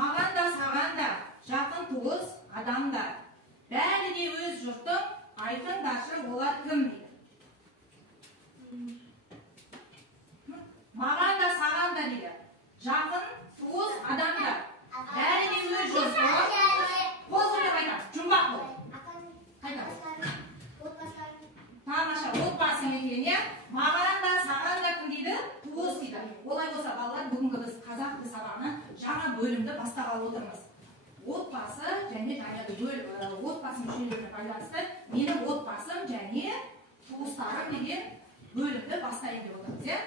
Маған да саған да жақын туыс адамдар. Бәрі де өз жұртың, айтыңдаршы олар кім дейді. Маған да саған да дейді. Жақын туыс адамдар. Бәрі де өз жұртың. Қол сөйлеп айтамыз. Жұмбақ бол. Қайтамыз. Тамаша, отбасы екен, иә? Маған да саған да кім дейді? Туыс дейді. Олай болса, балалар, бүгінгі біз қазақ тілі сабағының жаңа бөлімді бастағалы отырмыз. Отбасы және отбасы мүшелеріне байланысты менің отбасым және туыстарым деген бөлімді бастайын деп отырмыз, иә?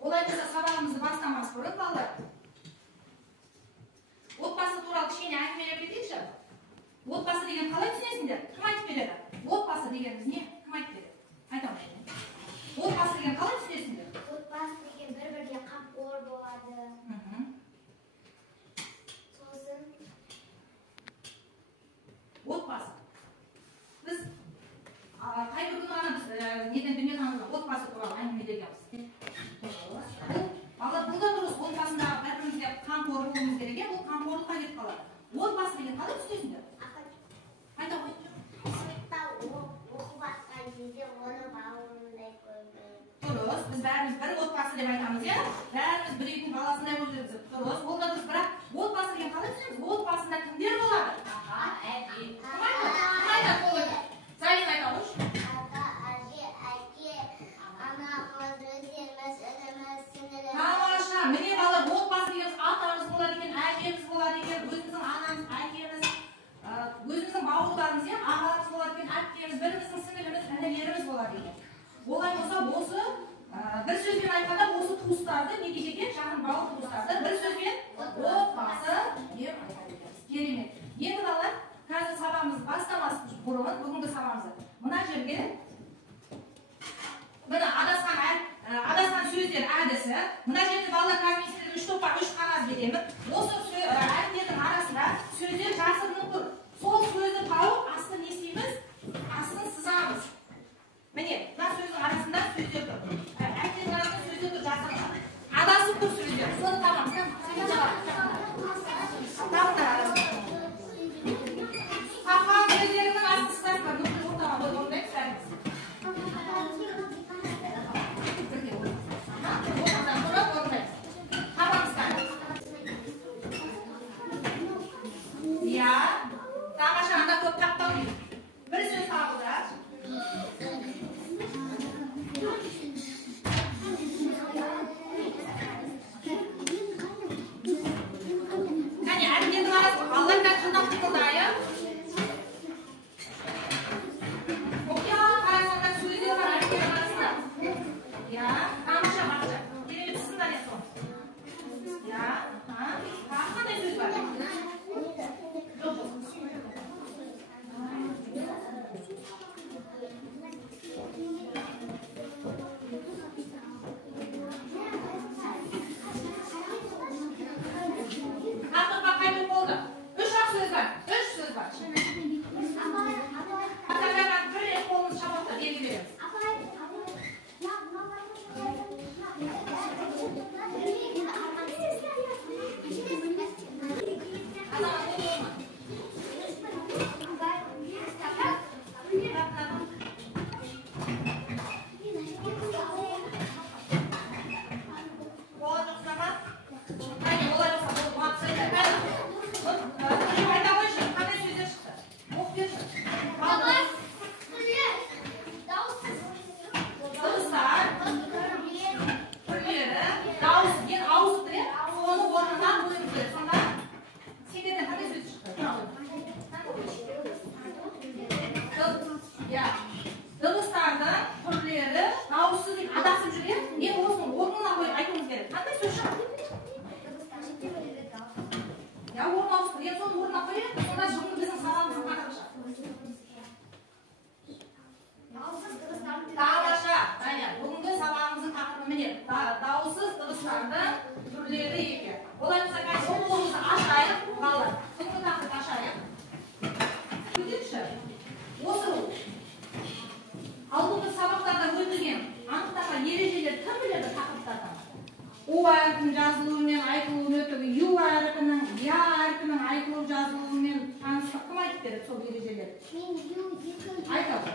Олай болса, сабағымызды бастамас бұрын, балалар, отбасы туралы кішкене әңгімелеп кетейікші. Отбасы деген қалай түсінесіңдер? Кім айтып береді? Отбасы дегеніміз не? Кім айтып береді? Айтамын. Отбасы деген қалай түсінесіңдер? Отбасы деген бір-бірге қамқор болады. Сосын отбасы. Біз қай бір күні ғана біз неден дүниетанымыздан отбасы туралы әңгімелегенбіз. Балалар, бұл да дұрыс. Отбасындағы бір-бірімізге қамқор болуымыз керек, бұл қамқорлыққа кетіп қалады. Отбасы деген қалай түсінесіңдер? Қайта қой. сыртта оқып жатқан кезде оны бауырындай көрген. Дұрыс, біз бәріміз бір отбасы деп айтамыз, иә? Бәріміз бір үйдің баласындай көргенбіз. Дұрыс, ол да дұрыс, бірақ отбасы деген қалай түсінеміз? Отбасында кімдер болады? Аға, әже. Кім айтады бұл еді? Зарин айта қойшы. Ата, әже, әке, ана, қыз, өздеріміз, сіңіріміз. Тамаша, міне балалар, отбасы дегеніміз атамыз болады екен, әжеміз болады екен, өзіміздің анамыз, әкеміз, өзіміздің бауырларымыз, ағамыз болады екен, әпкеміз, біріміздің сіңіліміз, інілеріміз болады екен. Олай болса, осы бір сөзбен айтқанда осы туыстарды, неге жақын бауыр туыстарды бір сөзбен отбасы деп айта береміз. Керемет. Енді балалар, қазір сабағымызды бастамас бұрын, бүгінгі сабағымызды мына жерге мына адасқан сөздер әдісі. Мына жерде балалар қазір мен сіздерге 3 топқа 3 қағаз беремін. Осы әріптердің арасында сөздер жасырынып тұр. Сол сөзді тауып, астын не істейміз? Астын сызамыз. Міне, мына сөздің арасында сөздер тұр. Әріптердің арасында сөздер тұр, жасырынып. Адасып тұр сөздер. Соны табамыз. Табыңдар арасында. Тапқан сөздерінің астын сызасыздар. Нүкте ортаға қойып орындаймыз бәріміз. береді сол ережелер. Мен ю Айтады.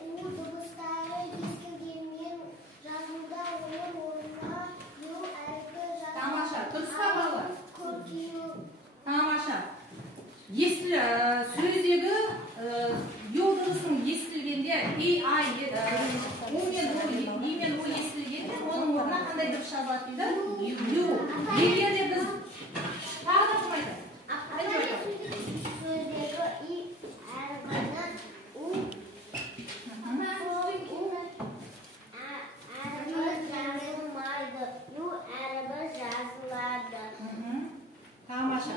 у дыбыстары естілгенмен жазуда оның орнына ю әрпі Тамаша. Дұрыс па балалар? көркею. Тамаша. Сөздегі ю дыбысының естілгенде и, ай, у мен у естілгенде оның орнына қандай дыбыс жазылады дейді? Ю. Егер де біз тағы да кім айтады? Сөздегі и әрпінің у жазылмайды. Ю әрпі жазылады. Тамаша.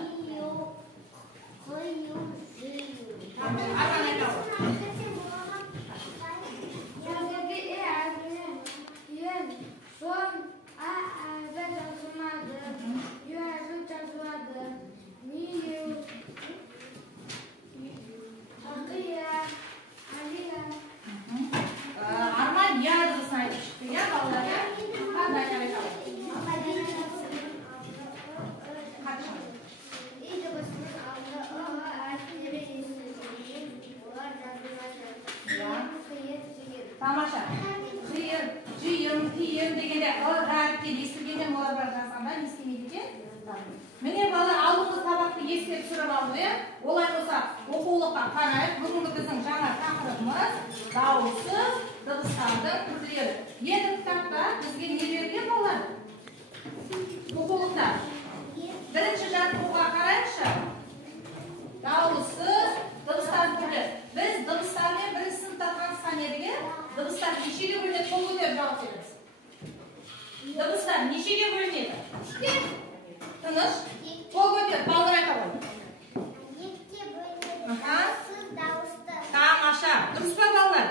Арман я дыбысын айтып шықты, иә балалар? Қандай айтады? Тамаша. Қиын, жиын, тиын дегенде әріпте естілгенде олар бар жазғанда не істемейді екен? Міне балалар алдыңғы сабақты еске түсіріп алды, иә? Олай болса, оқулыққа қарайық. Бүгінгі біздің жаңа тақырыбымыз дауыссыз дыбыстардың түрлері. Енді кітапта бізге не берген балалар? Оқулықта. Бірінші жаттығуға қарайықшы. Дауыссыз дыбыстардың түрлері. Біз дыбыстармен бірінші сыныпта танысқан едік. Дыбыстар нешеге бөлінеді? Қол көтеріп жауап беріңіз. Дыбыстар нешеге бөлінеді? Тыныш. Қол көтеріп балалар айта қой. Екіге бөлінеді. Дауыссыз, дауысты. Тамаша. Дұрыс па балалар?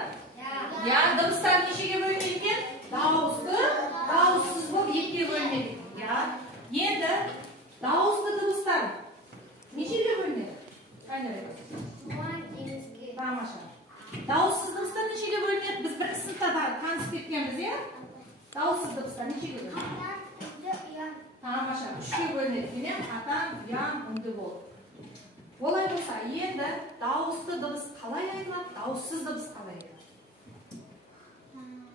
Я, дыбыстар нешеге бөлінеді екен? Дауысты, дауыссыз болып екіге бөлінеді. Я. Енді дауысты дыбыстар нешеге бөлінеді? Қайда айтасыз? Тамаша. Дауыссыз дыбыстар нешеге бөлінеді? Біз бірінші сыныпта танысып кеткенбіз, иә? Дауыссыз дыбыстар нешеге бөлінеді? Тамаша. Үшке бөлінеді, демек қатан, ұян, үнді болып. Олай болса, енді дауысты дыбыс қалай айтылады? Дауыссыз дыбыс қалай айтылады?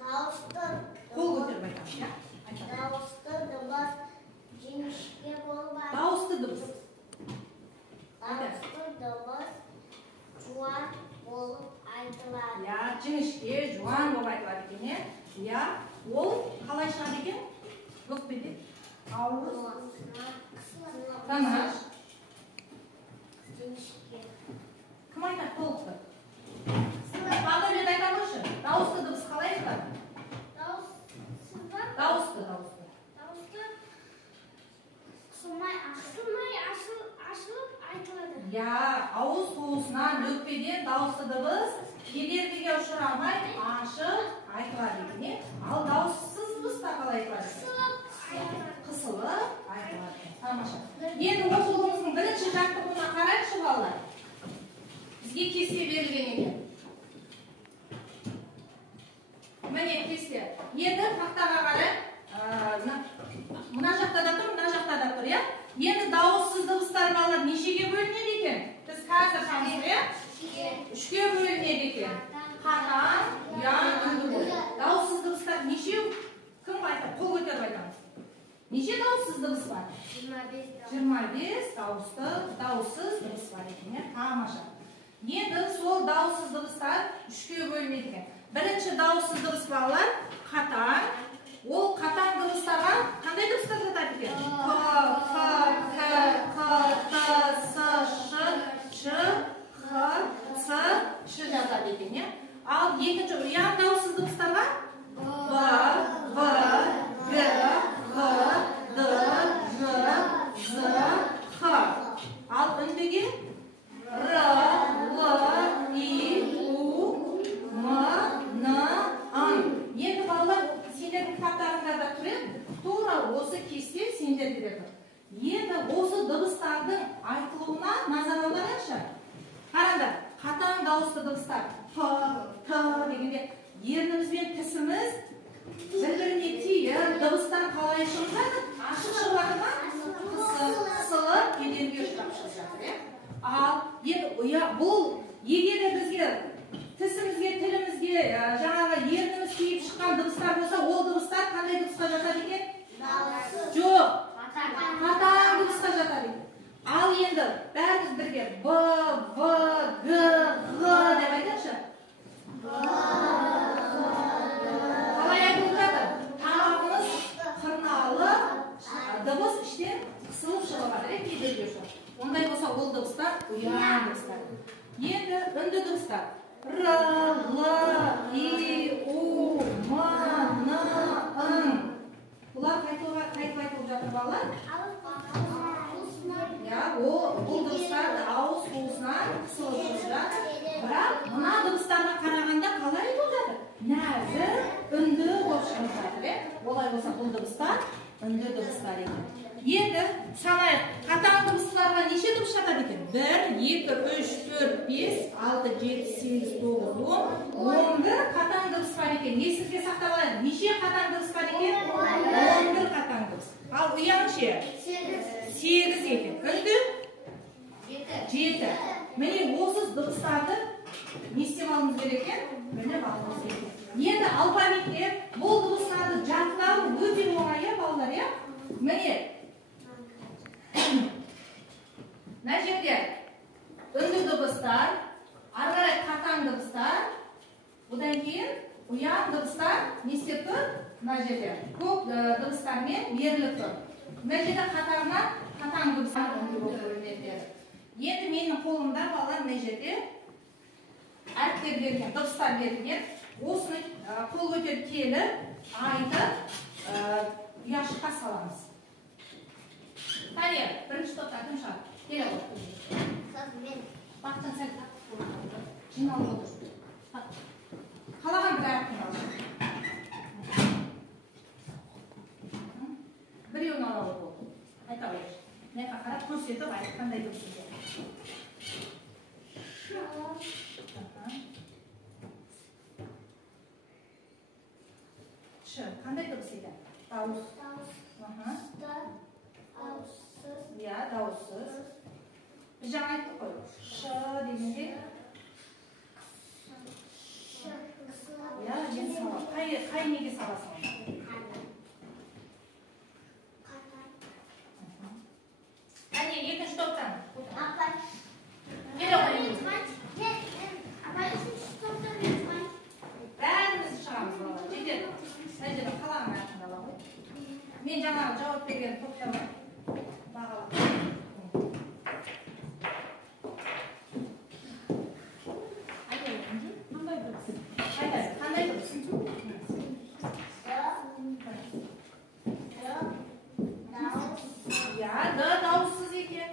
Дауысты. Қол көтеріп айтамыз, иә? Дауысты дыбыс жіңішке болып айтылады. Дауысты дыбыс. Дауысты дыбыс жуан болып айтылады. Я, жіңішке, жуан болып айтылады екен, иә? Я, ол қалай шығады екен? Өкпеде. Ауыз. Тыныш. Жіңішке. Кім айтады толықты? Балдырбек айта қойшы. Дауысты дыбыс қалай айтылады? Дауыссыз ба? Дауысты. Дауысты қысылмай ашылып айтылады. Я, ауыз қуысынан өкпеден дауысты дыбыс кедергіге ұшырамай ашық айтылады екен, иә? Ал дауыссыз дыбыста қалай айтылады? Қысылып айтылады. Тамаша. Енді оқулығымыздың бірінші жаттығуына қарайықшы балалар. Бізге кесте берілген екен. Міне кесте. Енді тақтаға қарай, мына жақта да тұр, иә? Енді дауыссыз дыбыстар балалар нешеге бөлінеді екен? Біз қазір танысып, иә? Үшке бөлінеді екен. Қатан, ұян, үнді болып. Дауыссыз дыбыстар нешеу? Кім айтады? Қол көтеріп айтамыз. Неше дауыссыз дыбыс бар? 25 дауыссыз дыбыс бар екен, тамаша. Енді сол дауыссыз дыбыстар үшке бөлінеді екен. Бірінші дауыссыз дыбыс балалар қатан. Ол қатан дыбыстарға қандай дыбыстар жатады екен? Қ, Қ, Т, С, Ш, Х, Ц, Ш жатады екен, иә? Ал екінші ұян дауыссыз дыбыстарға В, В, Г, Х, Д, Ж, З, Х. Ал үндіге Р, Л, И, У, М, Н, Н. Енді балалар сендердің кітаптарыңдарда тұр, тура осы кесте сендерде де тұр. Енді осы дыбыстардың шығарып жатыр, иә? Ал бұл егер де бізге тісімізге, тілімізге, жаңағы ерніміз тиіп шыққан дыбыстар болса, ол дыбыстар қандай дыбысқа жатады екен? Жоқ, қатаң дыбысқа жатады екен. Ал енді бәріміз бірге Б, В, Г, Ғ деп айтайықшы. Қалай айтылып жатыр? Тамағымыз қырналы, дыбыс іштен қысылып шығып жатыр, кейбіреулер жоқ. Ондай болса, ол дыбыстар ұяң дыбыстар. Енді үнді дыбыстар. Р, Л, И, У, М, Н, Ң. Бұлар қайтып айтылып жатыр, балалар? Бұл дыбыстар ауыз қуысынан қысылып шығып жатыр. Бірақ мына дыбыстарға қарағанда қалай айтылып жатыр? Нәзір, үнді болып шығып жатыр. Олай болса, бұл дыбыстар үнді дыбыстар екен. Енді санайық, қатаң дыбыстарға неше дыбыс жатады екен? 1, 2, 3, 4, 5, 6, 7, 8, 9, 11 қатаң дыбыс бар екен. Есіңізге сақтап алайық. Неше қатаң дыбыс бар екен? 11 қатаң дыбыс. Ал ұяң ше? 8 екен. Үнді? 7. Міне осы дыбыстарды не істеп алуымыз керек екен? Міне бағалауымыз керек. Енді алфавитте бұл дыбыстарды жаттау өте оңай, балалар, иә? Міне мына жерде үнді дыбыстар, ары қарай қатаң дыбыстар, бұдан кейін ұяң дыбыстар не істеп тұр? Мына жерде көп дыбыстармен беріліп тұр. Мына жерде қатарына қатаң дыбыстар үнді болып бөлінеді. Енді менің қолымда, балалар, мына жерде әріптер берілген, дыбыстар берілген. Осыны қол көтеріп келіп, айтып, ұяшыққа саламыз. Тәлия, бірінші топта кім шығар? Келе ғой. Бақытжан сәл жиналып отыр. Қалаған бір әріптен алшы. Біреуін алауы болды. Айта қойшы. Мына қарап көрсетіп айтып қандай дыбыс екен. Ш, қандай дыбыс екен? Дауыс. Иә, дауыссыз. Біз жаңа айттық қой. Ш дегенде. Иә, мен салам. Қай неге саласың? Әне, екінші топтан. Келе ғой. Бәріміз шығамыз, балалар. Жетеді. Мына жерде қалаған артында ала ғой. Мен жаңағы жауап берген топтама бағалап. Қандай дыбыс? Иә, Д дауыссыз екен.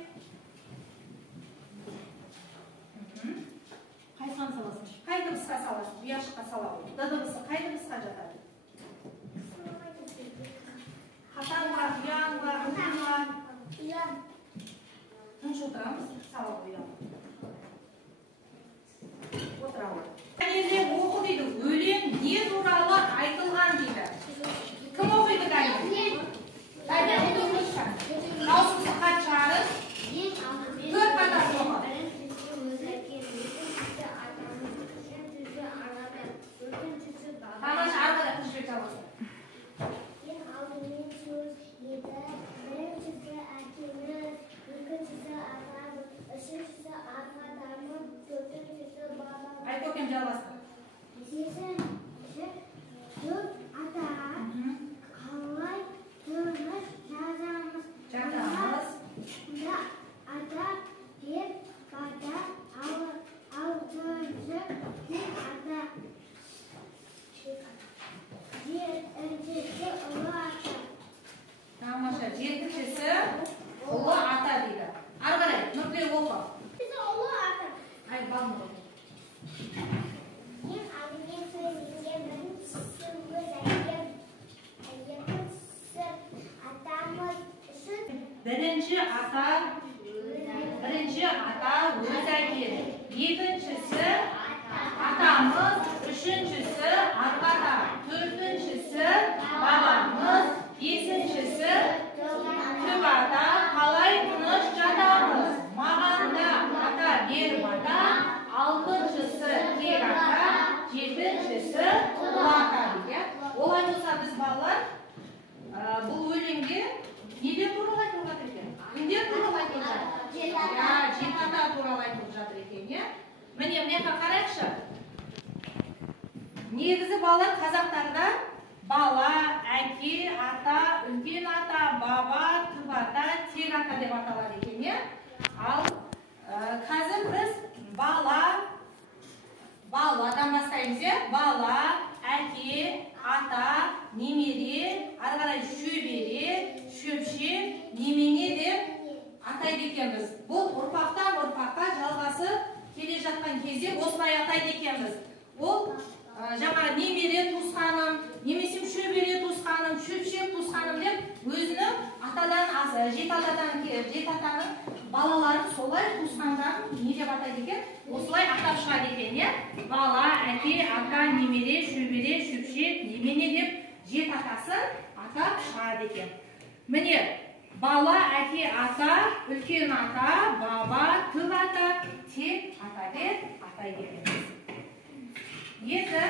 Қайсыған саласың? Қай дыбысқа саласың? Ұяшыққа сала ғой. Д дыбысы қай дыбысқа жатады? Қатаң бар, ұяң бар, үнді бар. Тыныш отырамыз, сала қойып. Отыра ғой. Әнелде оқы дейді, өлең не туралы айтылған дейді. Кім оқиды кәне? Дәлде отырмышқан. Дауысыңызды қат шығарыз. 4 қатар оқы. Тамаша арқада күшпек жалғасы. Біріншісі әкеміз, екіншісі ағам, үшіншісі ағадамым, төртіншісі бабам. Айт көкем жалғасы. Бесінші төрт ата, қалай тұрмыс жазамыз. Да ата деп бата, алтыншы деп ата. Жетіншісі ұлы ата. Тамаша, жетіншісі ұлы ата дейді. Ары қарай, Нұртілек оқы. Ұлы ата. Ай, балым оқы. Ең алдымен сөйлеген біріншісі өз әкем, екіншісі атамыз үшін. Бірінші ата өз әкем. Екіншісі атамыз, үшіншісі арқада, төртіншісі бабамыз, бесіншісі түп ата, қалай тыныш жатамыз. туралы айтылып жатыр екен, иә? Міне, мына жаққа қарайықшы. Негізі балалар қазақтарда бала, әке, ата, үлкен ата, баба, түп ата, тек ата деп аталады екен, иә? Ал қазір біз баладан бастаймыз, иә? Бала, әке, ата, немере, ары қарай шөбере, шөпше, немене деп атайды екенбіз. Бұл ұрпақтан ұрпаққа жалғасы келе жатқан кезде осылай атайды екенбіз. Ол жаңа немере туысқаным, немесе шөбере туысқаным, шөпше туысқаным деп өзінің жеті атаның балаларын солай туысқандарын не деп атайды екен? Осылай атап шығады екен, иә? Бала, әке, ата, немере, шөбере, шөпше, немене деп жеті атасын атап шығады екен. Міне, бала, әке, ата, үлкен ата, баба, түп ата, тек ата деп атайды екен. Енді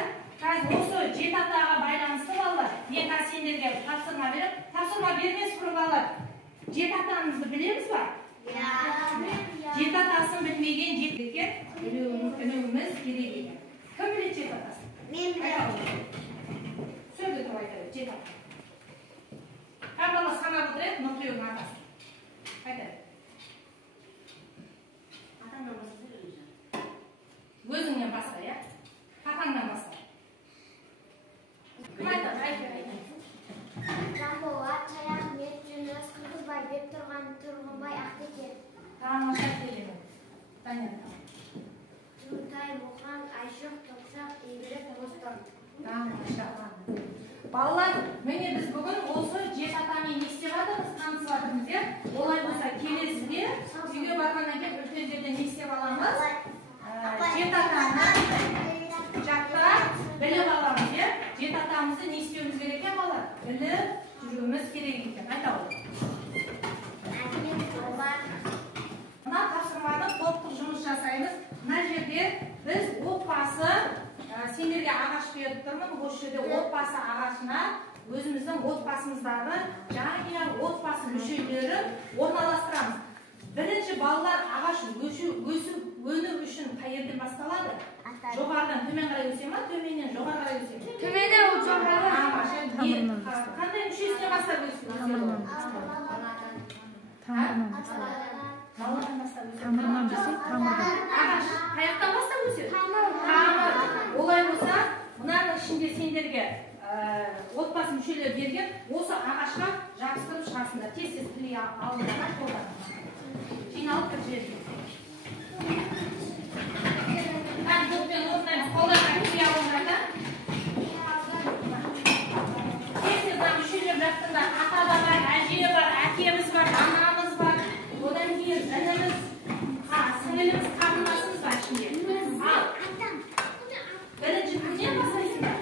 қазір осы жеті атаға байланысты балалар, мен қазір сендерге тапсырма беріп, тапсырма бермес бұрын балалар. Жеті атамызды білеміз ба? Жеті атасын білмеген жетіге білуіміз керек екен. Кім біледі жеті атасын? Мен білемін. Сөйле тұрып айтады, жеті ата. Әр бала санап отырайық, нұртүйдің атасын. Айтады. Атаңнан басқа сөйле. Өзіңнен басқа, иә? Атаңнан басқа. Кім айтады? Айтады. Жанболат, Шаяхмет, Жүніс, Қырғызбай, Бектұрған, Тұрғынбай, Ақтеке. Тамаша келемін. Таниян. Тұртай, Мұқан, Айшық, Тоқсақ, Игілік, Ростан. Тамаша. Балалар, міне біз бүгін осы жеті атамен не істеп жатырмыз, танысып жатырмыз, иә? Олай болса келесіде үйге барғаннан кейін үлкендерден не істеп аламыз? Жеті атаны жаттап біліп аламыз, иә? Жеті атамызды не істеуіміз керек екен, балалар? Біліп жүруіміз керек екен. Айта ғой. Мына тапсырманы топтық жұмыс жасаймыз. Мына жерде біз отбасы, сендерге ағаш беріп тұрмын. Осы жерде отбасы ағашына өзіміздің отбасымыздағы және отбасы мүшелерін орналастырамыз. Бірінші балалар ағаш өну үшін қай жерден басталады? Жоғарыдан төмен қарай өсе ма, төменнен жоғары қарай өсе ме? Төменнен жоғары. Қандай мүшесіне бастап өседі? Тамырынан бастап өседі. Тамырынан өседі, тамырдан. Ағаш қаяқтан бастап өседі? Тамыр. Олай болса, мынаның ішінде сендерге отбасы мүшелері берген осы ағашқа жабыстырып шығасыңдар. Тез-тез тілей алыңдар, қолдарыңдар. Жиналып бір жерге. Топпен орындаймыз, қолдарына тілей алыңдар да. Тез-тез мүшелер жақтыңдар. Ата да бар, әже бар, әкеміз бар, анамыз бар. Одан кейін ініміз, сіңіліміз, қарындасымыз бар ішінде. Ал бірінші кімнен бастайсыңдар?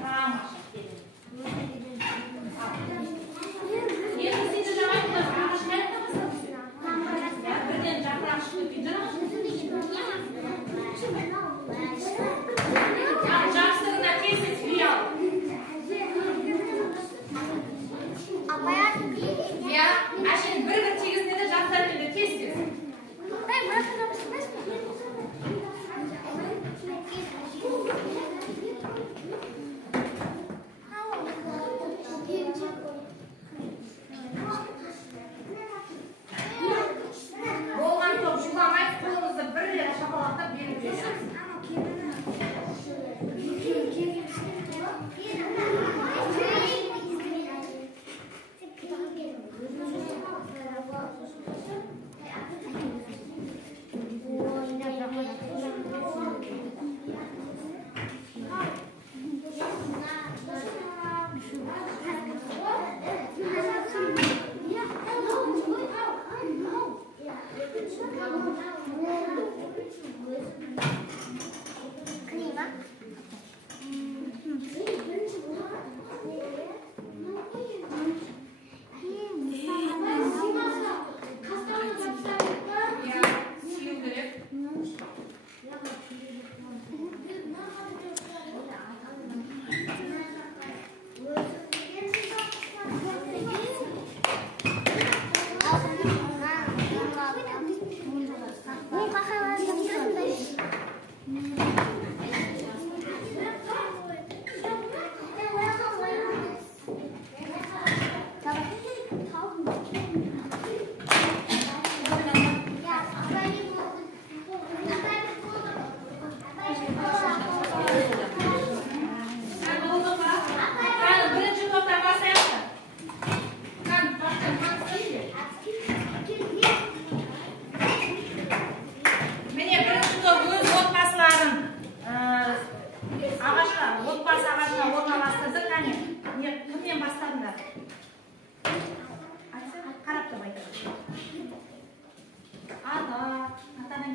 Тамаша, келin.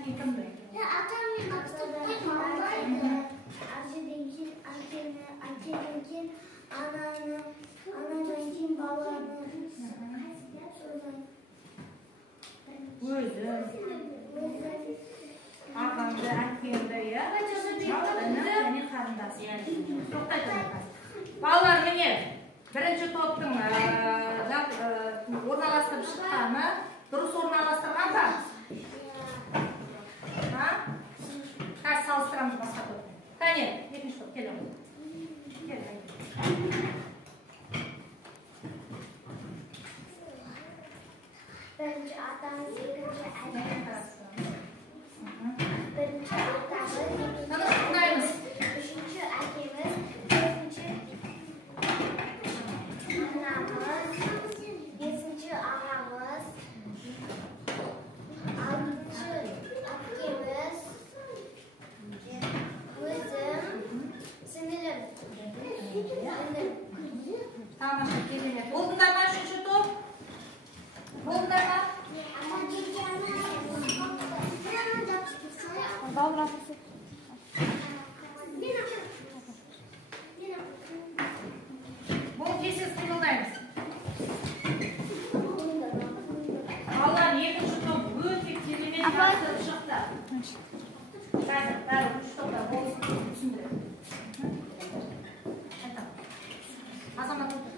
kimdi? Atamın Ayşe'den keyin anadan keyin babanı. O'zim. Aqamda, akkamda ya. Meni qarindoshim. To'xtatib. Bolalar meni birinchi topdim. O'rnalashtirib chiqqanmi? Durust o'rnalashtirganmi? Ha? Qaysi solishtiramiz boshqa top? Qani, ikkinchi top kelamiz. Keling. Birinchi otamiz, ikkinchi akamiz. Birinchi otamiz, Tanishtirmaymiz. uchinchi akamiz, to'rtinchi onamiz, beshinchi og'amiz, oltinchi akamiz, o'zim, singlim. Tamam, keling. Bo'ldinglarmi shuncha top? Bo'ldinglarmi? Bu tez qiynalmaymiz. Bolalar ikkinchi top o'ta kelimali yaxshi chiqdi. Bari 3 topda bo'lsin, tushuntirib. Azamat o'tir.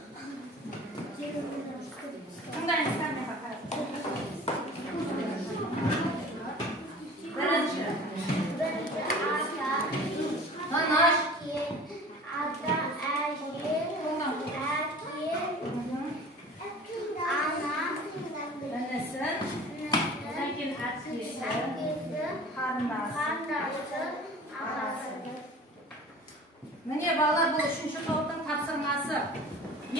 Bunday istamay qarab. Birinchi Tanash. Mene bolalar bu 3-chi topning topshirmasi.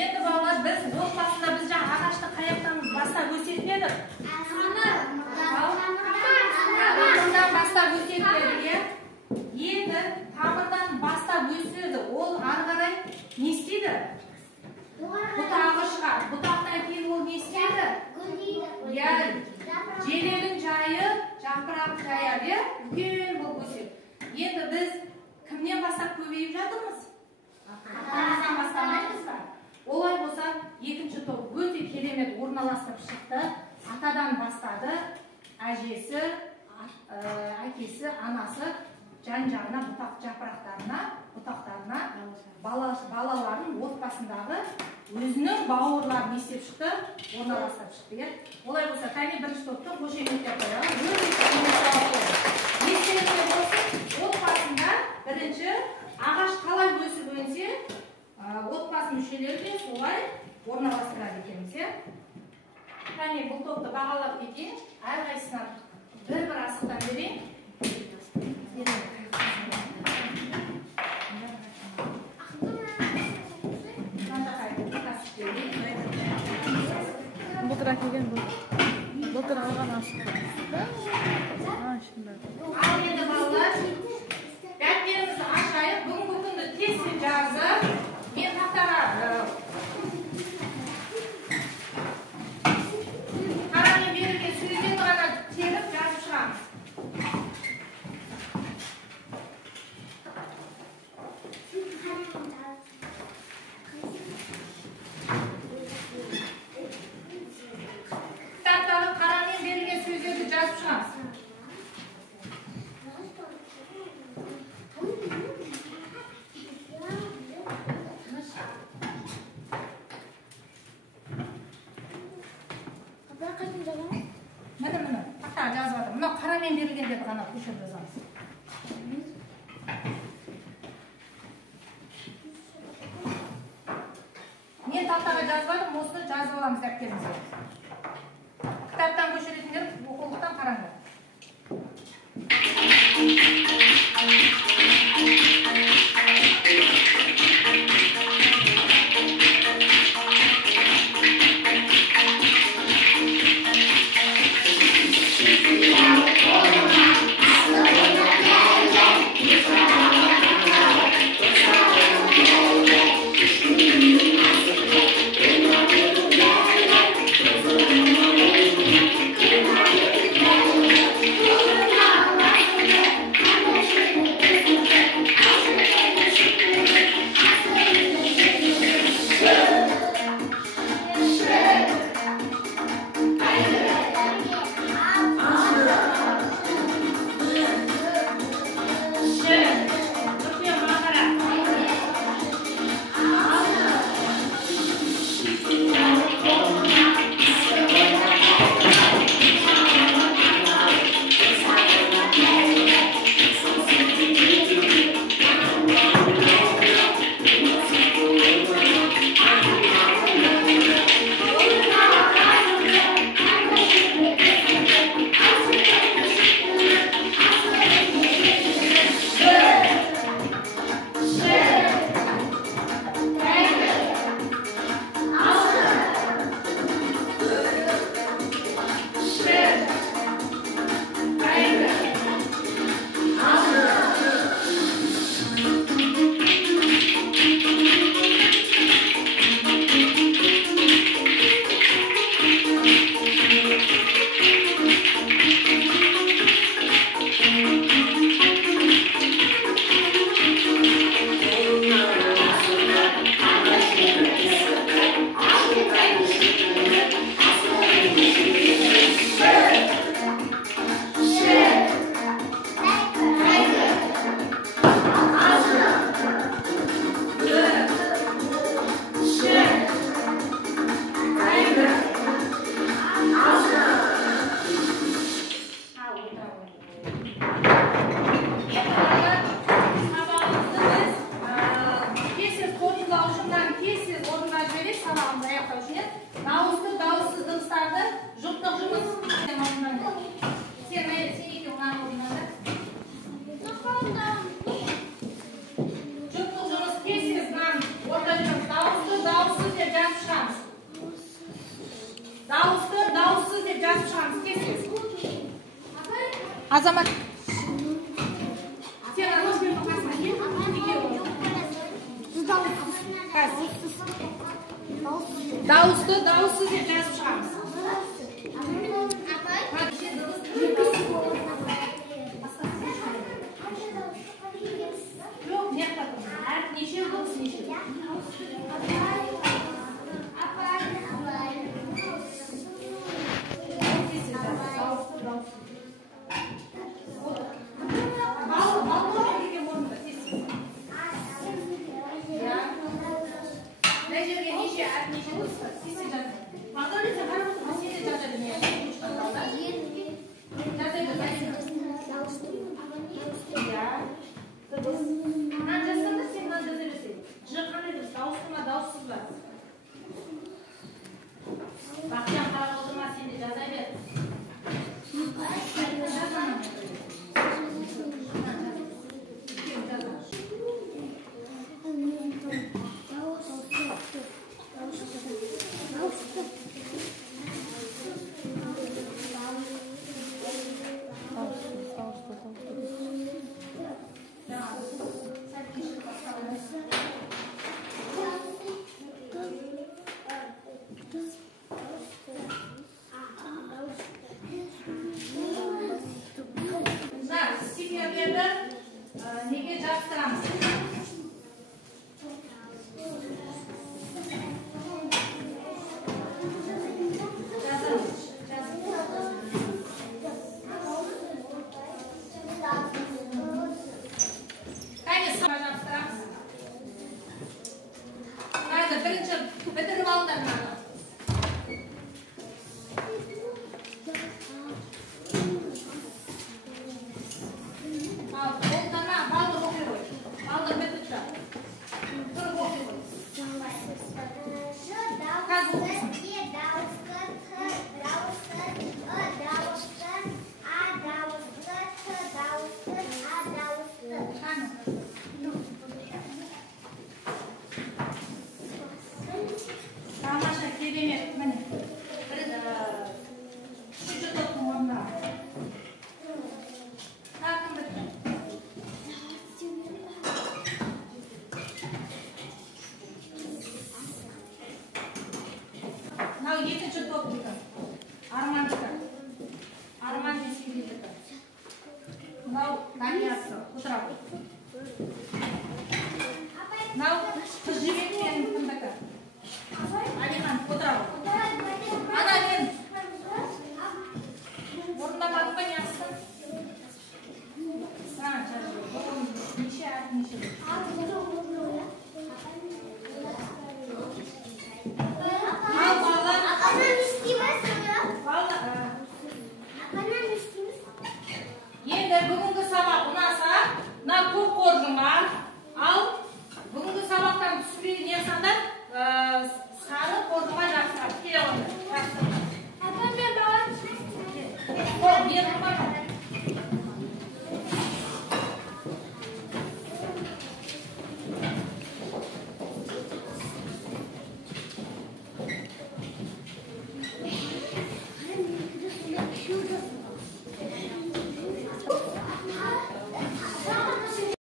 Endi bolalar biz o'rtasida biz ag'achni qayoqdan boshlab o'sayotgandik? Tamirdan boshlab o'sayotgandik. Endi tamirdan boshlab o'sadi. Ol ari qaray ne istaydi? Butog'i chiqadi. Butoqdan keyin ol ne istaydi? Ya jelelin joyi, japroq joyi ulkan bo'lib o'sadi. Endi biz kimdan boshlab ko'payib жатырмыз? Atamizdan boshlamaymiz. Olay bo'lsa, ikkinchi top o'ta kelimali o'rnalashtirib chiqdi. Atadan boshladi. Ajesi, akasi, anasi jan-jag'ina butoq butoqlarni balalarning o'rtasidagi o'zining ba'urlarini esib chiqdi, o'rnalashtirib chiqdi. Olay bo'lsa, qani birinchi topda qo'shimcha qo'yamiz. Esingizda bo'lsa, o'rtasida birinchi ağaç qalay o'sib o'nsa, o'tpas mushalarga solay o'rnalashtirar ekanmiz. Qani bu topni bag'alab keting. Har qaysini bir asıqdan bering. Былтыр әкелген бұл. Былтыр алған асық. Al endi bolalar, gaplarimizni aşağıya bugungi kunda tez yazib, men taxtaga qaramay berilgan so'zni g'ana terib yozib chiqamiz. Kitobdagi qaramay berilgan so'zni yozib chiqamiz. Mana, taxtaga yozib o'tirdim. Buni qaramay berilgan deb g'ana qo'shib yozamiz. Men taxtaga yozib oldim, o'sini yozib olamiz deb kelamiz. Kitobdan ko'chirishinglar, o'quvdan qaranglar. Azamat. Sen aruz bir bakasın. Davuzsuz hep yazıp çıkarmış. Yok, ne yapalım? Her neşe olsun neşe. Bakacağım, para doldurmaz şimdi, cazayı. Nega jabtiramiz? Qayda birinchi bitirib oldim mana. Yetінші топтікі. Армандікі. Арман десейлідікі. Мынау Даниясы. Отырау. Мынау қыз жібек менің кімдікі. Алихан, отырау.